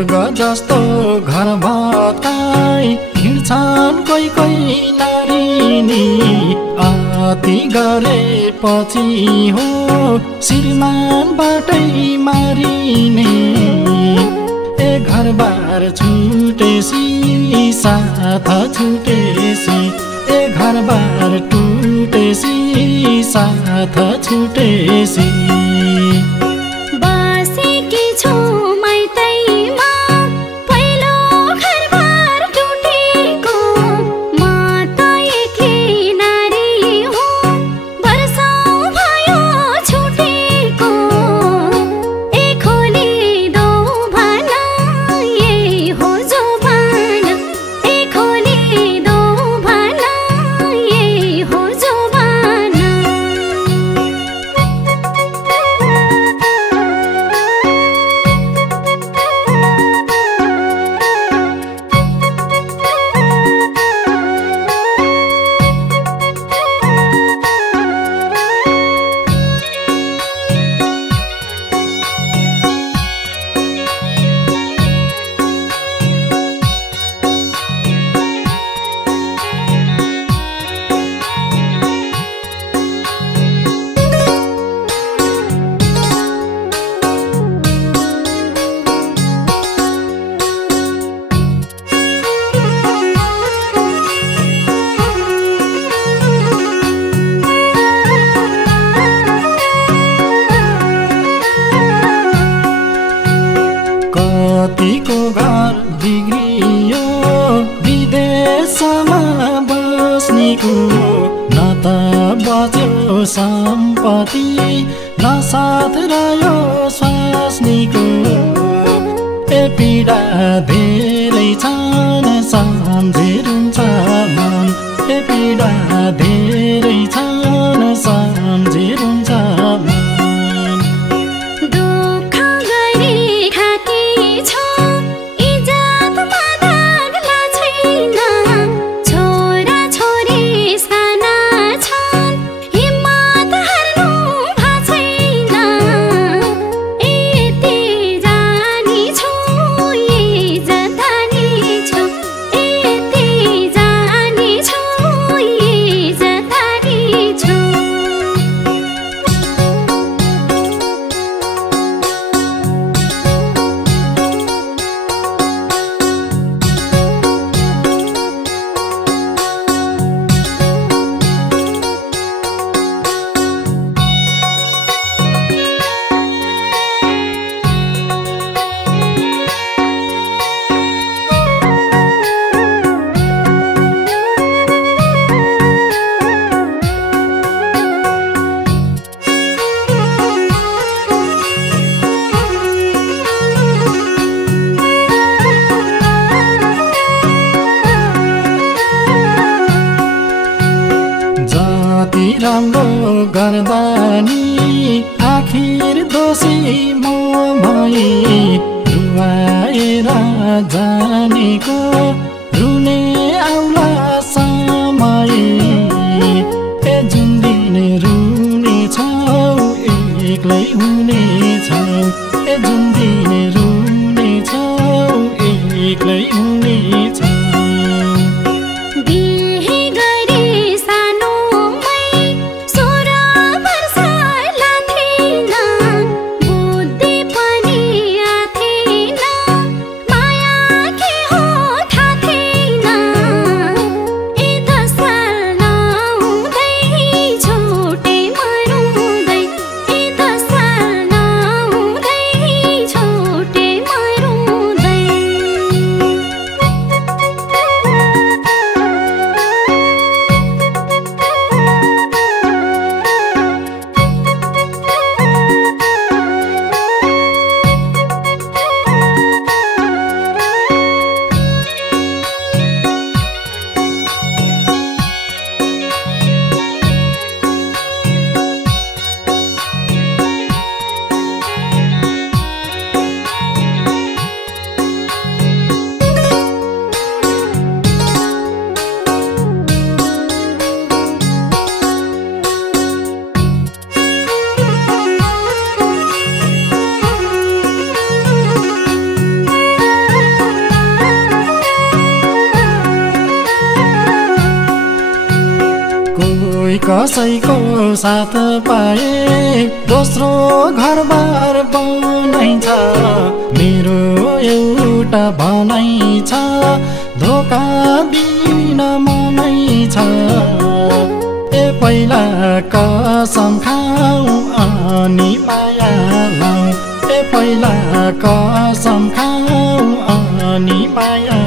स्वर्ग जस्तो घर भत्काई हिँड्छन् कोही कोही नारी नि अति गरेपछि हो श्रीमानबाटै मारिने ए घरबार छुटेसी साथ छुटेसी ए घरबार टुटेसी साथ छुटेसी कतिको घर बिग्रियो विदेशमा बस्नेको न त बच्यो सम्पत्ति न साथ रह्यो स्वास्नीको ए पीडा धेरै छन् सम्झिन्छ मन ए पीडा धेरै छन् सम्झिन्छ मन राम्रो गर्दा नि आखिर दोषी म भई रुवाएर जानेको रुने आउला समय ए जुन दिन रुने छौ एक्लै हुने छौ ए जुन दिन रुने छौ एक्लै हुने छौ कसैको साथ पाए दोस्रो घरबार बनाइ छ मेरो एउटा भनाइ छ धोका दिन मनै छ ए पहिला कसम खाऊ अनि माया लाऊ ए पहिला कसम खाऊ अनि माया